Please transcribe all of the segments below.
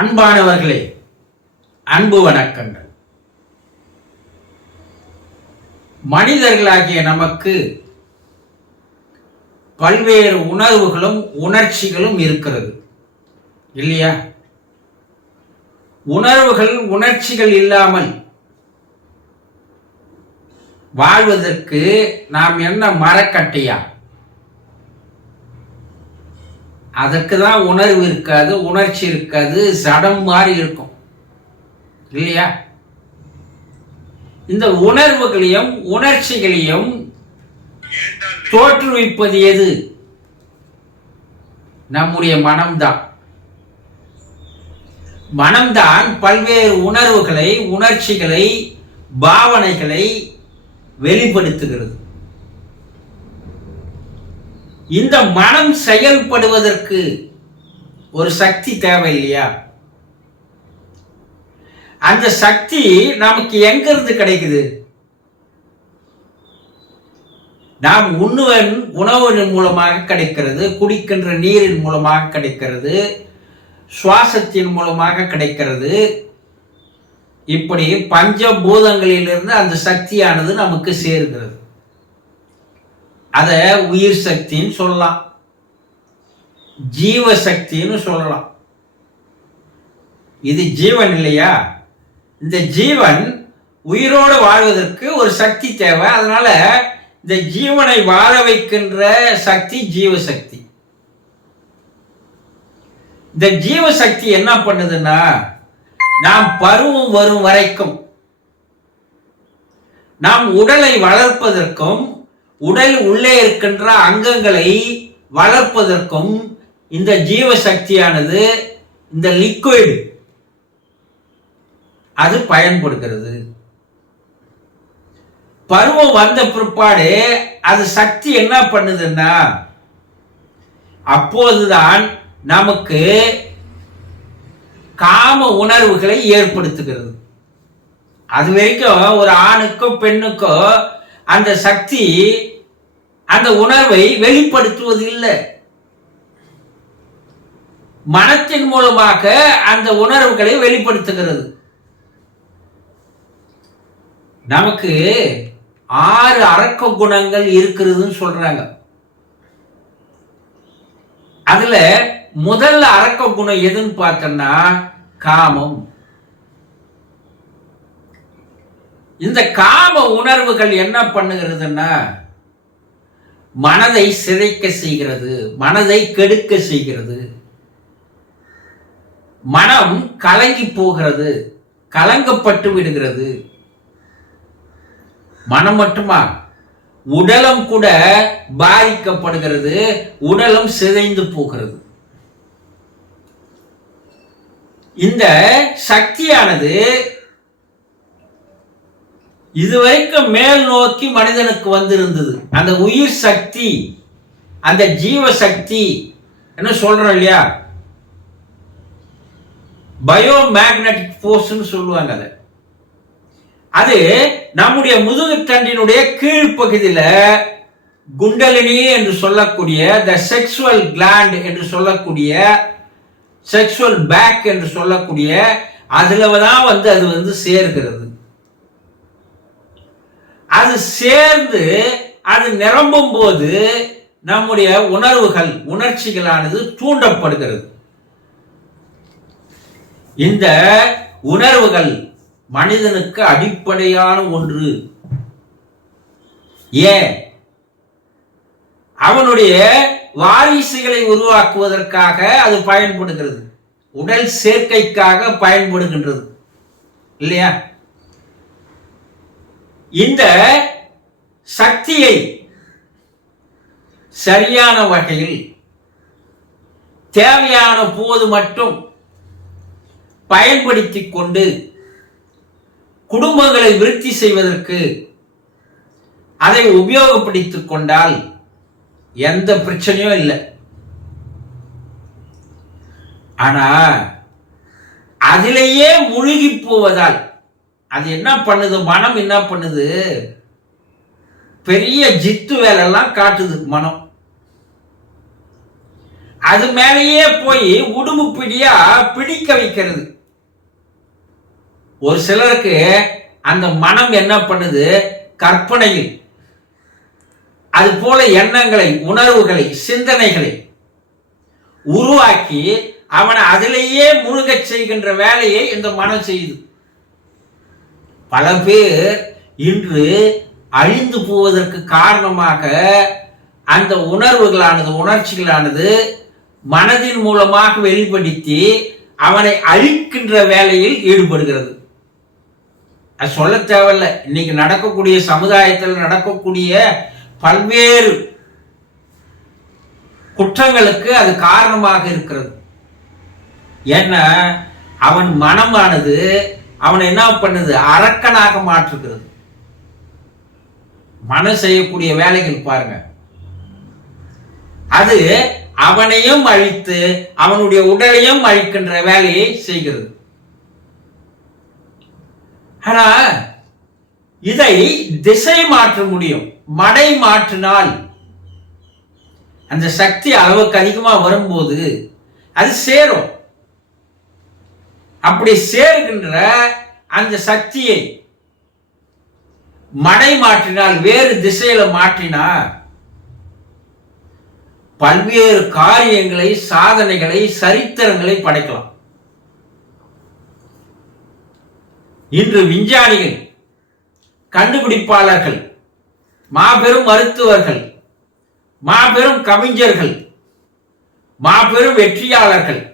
அன்பானவர்களே அன்பு வணக்கங்கள். மனிதர்களாகிய நமக்கு பல்வேறு உணர்வுகளும் உணர்ச்சிகளும் இருக்கிறது. இல்லையா? உணர்வுகள் உணர்ச்சிகள் இல்லாமல் வாழ்வதற்கு நாம் என்ன மரக்கட்டையா? அதற்கு தான் உணர்வு இருக்காது உணர்ச்சி இருக்காது சடம் மாதிரி இருக்கும். இல்லையா? இந்த உணர்வுகளையும் உணர்ச்சிகளையும் தோற்றுவிப்பது எது? நம்முடைய மனம்தான். மனம்தான் பல்வேறு உணர்வுகளை உணர்ச்சிகளை பாவனைகளை வெளிப்படுத்துகிறது. இந்த மனம் செயல்படுவதற்கு ஒரு சக்தி தேவை இல்லையா அந்த சக்தி நமக்கு எங்கிருந்து கிடைக்குது? நாம் உண்ணுவன் உணவின் மூலமாக கிடைக்கிறது குடிக்கின்ற நீரின் மூலமாக கிடைக்கிறது சுவாசத்தின் மூலமாக கிடைக்கிறது. இப்படி பஞ்சபூதங்களிலிருந்து அந்த சக்தியானது நமக்கு சேர்கிறது. அதை உயிர் சக்தின்னு சொல்லலாம். ஜீவ சக்தின்னு சொல்லலாம். இது ஜீவன் இல்லையா? இந்த ஜீவன் உயிரோடு வாழ்வதற்கு ஒரு சக்தி தேவை. அதனால இந்த ஜீவனை வாழ வைக்கின்ற சக்தி ஜீவ சக்தி. இந்த ஜீவ சக்தி என்ன பண்ணுதுன்னா நாம் பருவம் வரும் வரைக்கும் நாம் உடலை வளர்ப்பதற்கும் உடல் உள்ளே இருக்கின்ற அங்கங்களை வளர்ப்பதற்கும் இந்த ஜீவ சக்தியானது இந்த லிக்விட் அது பயன்படுகிறது. பருவம் வந்த பிற்பாடு அது சக்தி என்ன பண்ணுதுன்னா அப்போதுதான் நமக்கு காம உணர்வுகளை ஏற்படுத்துகிறது. அது வரைக்கும் ஒரு ஆணுக்கோ பெண்ணுக்கோ அந்த சக்தி அந்த உணர்வை வெளிப்படுத்துவது இல்லை. மனத்தின் மூலமாக அந்த உணர்வுகளை வெளிப்படுத்துகிறது. நமக்கு ஆறு அரக்க குணங்கள் இருக்கிறதுன்னு சொல்றாங்க. அதுல முதல்ல அரக்க குணம் எதுன்னு பார்த்தோம்னா காமம். இந்த காம உணர்வுகள் என்ன பண்ணுகிறதுன்னா மனதை சிதைக்க செய்கிறது மனதை கெடுக்க செய்கிறது. மனம் கலங்கி போகிறது கலங்கப்பட்டு விடுகிறது. மனம் மட்டுமா? உடலம் கூட பாதிக்கப்படுகிறது உடலும் சிதைந்து போகிறது. இந்த சக்தியானது இதுவரைக்கும் மேல் நோக்கி மனிதனுக்கு வந்திருந்தது. அந்த உயிர் சக்தி அந்த ஜீவ சக்தி என்ன சொல்றோம் இல்லையா? பயோ மேக்னட்டிக் ஃபோர்ஸ்னு சொல்லுவாங்க அதை. அது நம்முடைய முதுகுத்தண்டினுடைய கீழ்ப்பகுதியில் குண்டலினி என்று சொல்லக்கூடிய த செக்ஷுவல் கிளாண்ட் என்று சொல்லக்கூடிய செக்ஷுவல் பேக் என்று சொல்லக்கூடிய அதில் தான் வந்து அது வந்து சேர்கிறது. அது சேர்ந்து அது நிரம்பும் போது நம்முடைய உணர்வுகள் உணர்ச்சிகளானது தூண்டப்படுகிறது. இந்த உணர்வுகள் மனிதனுக்கு அடிப்படையான ஒன்று. ஏன்? அவனுடைய வாரிசுகளை உருவாக்குவதற்காக அது பயன்படுகிறது. உடல் சேர்க்கைக்காக பயன்படுகின்றது. இல்லையா? இந்த சக்தியை சரியான வகையில் தேவையான போது மட்டும் பயன்படுத்தி கொண்டு குடும்பங்களை விருத்தி செய்வதற்கு அதை உபயோகப்படுத்திக் கொண்டால் எந்த பிரச்சனையும் இல்லை. ஆனா அதிலேயே முழுகி போவதால் அது என்ன பண்ணுது? மனம் என்ன பண்ணுது? பெரிய ஜித்து வேலைலாம் காட்டுது மனம். அது மேலேயே போய் உடும்பு பிடியா பிடிக்க வைக்கிறது. ஒரு சிலருக்கு அந்த மனம் என்ன பண்ணுது? கற்பனையில். அது போல எண்ணங்களை உணர்வுகளை சிந்தனைகளை உருவாக்கி அவனை அதிலேயே முழுகச் செய்கின்ற வேலையை இந்த மனம் செய்யுது. பல பேர் இன்று அழிந்து போவதற்கு காரணமாக அந்த உணர்வுகளானது உணர்ச்சிகளானது மனதின் மூலமாக வெளிப்படுத்தி அவனை அழிக்கின்ற வேலையில் ஈடுபடுகிறது. அது சொல்ல தேவையில்ல. இன்னைக்கு நடக்கக்கூடிய சமுதாயத்தில் நடக்கக்கூடிய பல்வேறு குற்றங்களுக்கு அது காரணமாக இருக்கிறது. ஏன்னா அவன் மனமானது அவனை என்ன பண்ணுது? அரக்கனாக மாற்றுகிறது. மனம் செய்யக்கூடிய வேலைகள் பாருங்க. அது அவனையும் அழித்து அவனுடைய உடலையும் அழிக்கின்ற வேலையை செய்கிறது. ஆனா இதை திசை மாற்ற முடியும். மடை மாற்றினால் அந்த சக்தி அளவுக்கு அதிகமாக வரும்போது அது சேரும். அப்படி சேர்கின்ற அந்த சக்தியை மடை மாற்றினால் வேறு திசையில மாற்றினா பல்வேறு காரியங்களை சாதனைகளை சரித்திரங்களை படைக்கலாம். இன்று விஞ்ஞானிகள் கண்டுபிடிப்பாளர்கள் மாபெரும் மருத்துவர்கள் மாபெரும் கவிஞர்கள் மாபெரும் வெற்றியாளர்கள்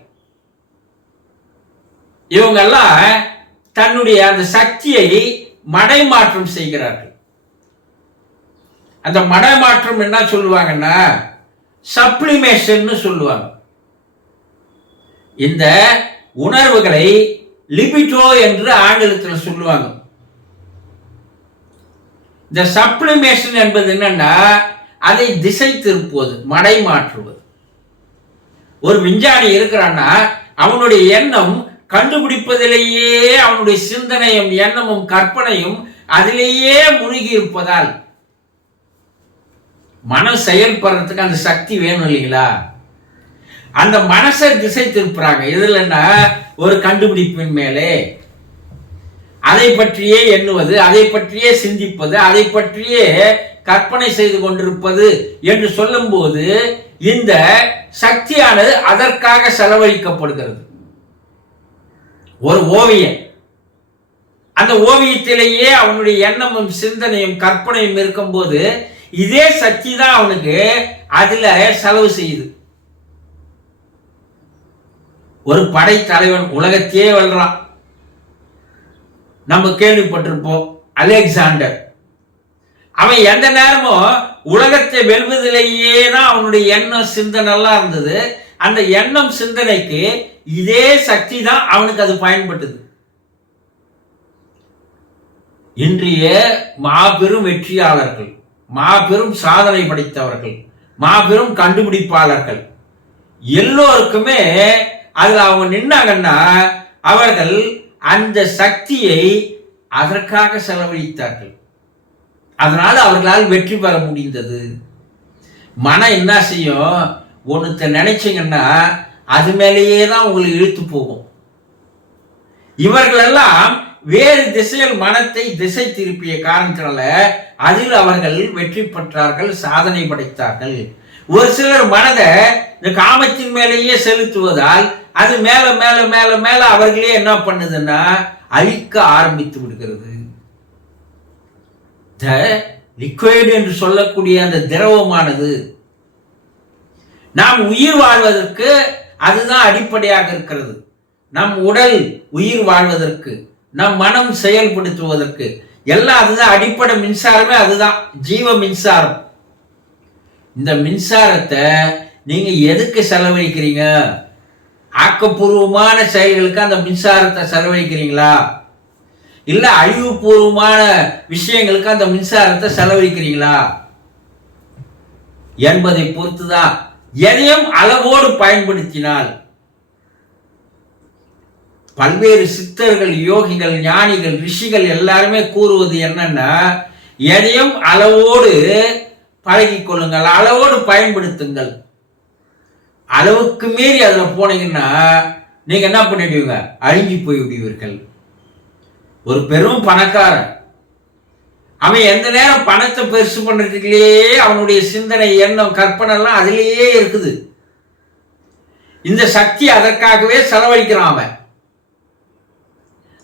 இவங்கெல்லாம் தன்னுடைய அந்த சக்தியை மடைமாற்றம் செய்கிறார்கள். அந்த மடைமாற்றம் என்ன சொல்லுவாங்கன்னா சப்ளிமேஷன் சொல்லுவாங்க. இந்த உணர்வுகளை லிபிட்டோ என்று ஆங்கிலத்தில் சொல்லுவாங்க. இந்த சப்ளிமேஷன் என்பது என்னன்னா அதை திசை திருப்புவது மடை மாற்றுவது ஒரு விஞ்ஞானி இருக்கிறான்னா அவனுடைய எண்ணம் கண்டுபிடிப்பதிலேயே அவனுடைய சிந்தனையும் எண்ணமும் கற்பனையும் அதிலேயே முழுகி இருப்பதால் மனம் செயல்படுறதுக்கு அந்த சக்தி வேணும் இல்லைங்களா? அந்த மனசை திசை திருப்புறாங்க. இதுலன்னா ஒரு கண்டுபிடிப்பின் மேலே. அதை பற்றியே எண்ணுவது அதை பற்றியே சிந்திப்பது அதை பற்றியே கற்பனை செய்து கொண்டிருப்பது என்று சொல்லும்போது இந்த சக்தியானது அதற்காக செலவழிக்கப்படுகிறது. ஒரு ஓவியம் அந்த ஓவியத்திலேயே அவனுடைய எண்ணமும் சிந்தனையும் கற்பனையும் இருக்கும்போது இதே சக்தி தான் அவனுக்கு அதுல செலவு செய்யுது. ஒரு படைத்தலைவன் உலகத்தையே வெல்றான். நம்ம கேள்விப்பட்டிருப்போம் அலெக்சாண்டர். அவன் எந்த நேரமும் உலகத்தை வெல்வதிலேயே தான் அவனுடைய எண்ணம் சிந்தனை எல்லாம் இருந்தது. அந்த எண்ணம் சிந்தனைக்கு இதே சக்தி தான் அவனுக்கு அது பயன்பட்டது. இன்றைய மாபெரும் வெற்றியாளர்கள் மாபெரும் சாதனை படைத்தவர்கள் மாபெரும் கண்டுபிடிப்பாளர்கள் எல்லோருக்குமே அதில் அவங்க நின்னாங்கன்னா அவர்கள் அந்த சக்தியை அதற்காக செலவழித்தார்கள். அதனால் அவர்களால் வெற்றி பெற முடிந்தது. மனம் என்ன செய்யும்? ஒன்றுத்த நினைச்சிங்கன்னா அது மேலேயே தான் உங்களை இழுத்து போகும். இவர்களெல்லாம் வேறு திசையில் மனத்தை திசை திருப்பிய காரணத்தினால அதில் அவர்கள் வெற்றி பெற்றார்கள் சாதனை படைத்தார்கள். ஒரு சிலர் மனதை இந்த காமத்தின் மேலேயே செலுத்துவதால் அது மேல மேல மேல மேல அவர்களே என்ன பண்ணுதுன்னா அழிக்க ஆரம்பித்து விடுகிறது. த லிக்விட் என்று சொல்லக்கூடிய அந்த திரவமானது நாம் உயிர் வாழ்வதற்கு அதுதான் அடிப்படையாக இருக்கிறது. நம் உடல் உயிர் வாழ்வதற்கு நம் மனம் செயல்படுத்துவதற்கு எல்லாம் அதுதான் அடிப்படை மின்சாரமே அதுதான் ஜீவ மின்சாரம். இந்த மின்சாரத்தை நீங்க எதுக்கு செலவழிக்கிறீங்க? ஆக்கப்பூர்வமான செயல்களுக்கு அந்த மின்சாரத்தை செலவழிக்கிறீங்களா? இல்ல அழிவுபூர்வமான விஷயங்களுக்கு அந்த மின்சாரத்தை செலவழிக்கிறீங்களா? என்பதை பொறுத்துதான் எதையும் அளவோடு பயன்படுத்தினால் பல்வேறு சித்தர்கள் யோகிகள் ஞானிகள் ரிஷிகள் எல்லாருமே கூறுவது என்னன்னா எதையும் அளவோடு பழகி கொள்ளுங்கள் அளவோடு பயன்படுத்துங்கள். அளவுக்கு மீறி அதில் போனீங்கன்னா நீங்கள் என்ன பண்ணிடுவீங்க? அழுங்கி போய் விடுவீர்கள் ஒரு பெரும் பணக்காரன் அவன் எந்த நேரம் பணத்தை பெருசு பண்ணுறதுக்குள்ளேயே அவனுடைய சிந்தனை எண்ணம் கற்பனை எல்லாம் அதிலேயே இருக்குது. இந்த சக்தி அதற்காகவே செலவழிக்கிறான் அவன்.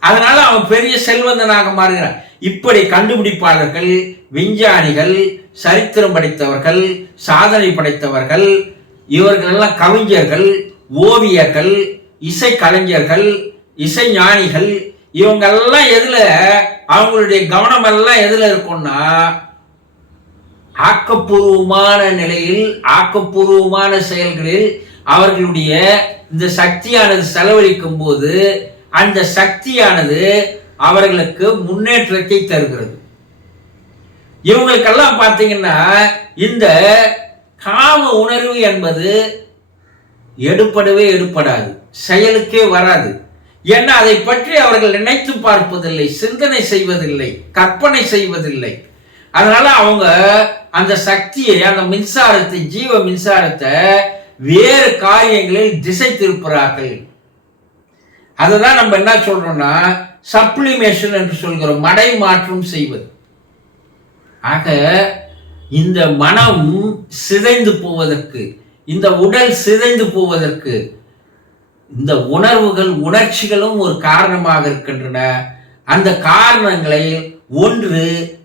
அதனால அவன் பெரிய செல்வந்தனாக மாறுகிறான். இப்படி கண்டுபிடிப்பாளர்கள் விஞ்ஞானிகள் சரித்திரம் படைத்தவர்கள் சாதனை படைத்தவர்கள் இவர்கள் எல்லாம் கவிஞர்கள் ஓவியர்கள் இசை கலைஞர்கள் இசை ஞானிகள் இவங்கெல்லாம் எதுல? அவங்களுடைய கவனம் எல்லாம் எதுல இருக்கும்னா ஆக்கப்பூர்வமான நிலையில் ஆக்கப்பூர்வமான செயல்களில் அவர்களுடைய இந்த சக்தியானது செலவழிக்கும் போது அந்த சக்தியானது அவர்களுக்கு முன்னேற்றத்தை தருகிறது. இவங்களுக்கெல்லாம் பார்த்தீங்கன்னா இந்த காம உணர்வு என்பது எடுப்படவே எடுப்படாது. செயலுக்கே வராது. என்ன அதை பற்றி அவர்கள் நினைத்து பார்ப்பதில்லை சிந்தனை செய்வதில்லை கற்பனை செய்வதில்லை. அதனால அவங்க அந்த சக்தியை அந்த மின்சாரத்தை ஜீவ மின்சாரத்தை வேறு காரியங்களில் திசை திருப்புறார்கள் அதுதான் நம்ம என்ன சொல்றோம்னா சப்ளிமேஷன் என்று சொல்கிறோம் மடை மாற்றம் செய்வது. ஆக இந்த மனம் சிதைந்து போவதற்கு இந்த உடல் சிதைந்து போவதற்கு இந்த உணர்வுகள் உணர்ச்சிகளும் ஒரு காரணமாக இருக்கின்றன. அந்த காரணங்களை ஒன்று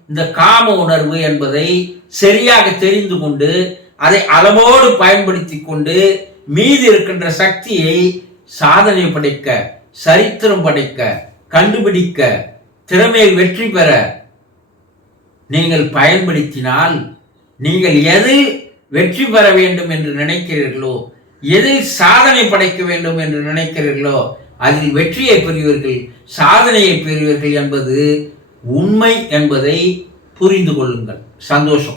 இந்த காம உணர்வு என்பதை சரியாக தெரிந்து கொண்டு அதை அளவோடு பயன்படுத்தி கொண்டு மீதி இருக்கின்ற சக்தியை சாதனை படைக்க சரித்திரம் படைக்க கண்டுபிடிக்க திறமையில் வெற்றி பெற நீங்கள் பயன்படுத்தினால் நீங்கள் எது வெற்றி பெற வேண்டும் என்று நினைக்கிறீர்களோ எதில் சாதனை படைக்க வேண்டும் என்று நினைக்கிறீர்களோ அதில் வெற்றியை பெறுவீர்கள். சாதனையை பெறுவீர்கள் என்பது உண்மை என்பதை புரிந்து கொள்ளுங்கள். சந்தோஷம்.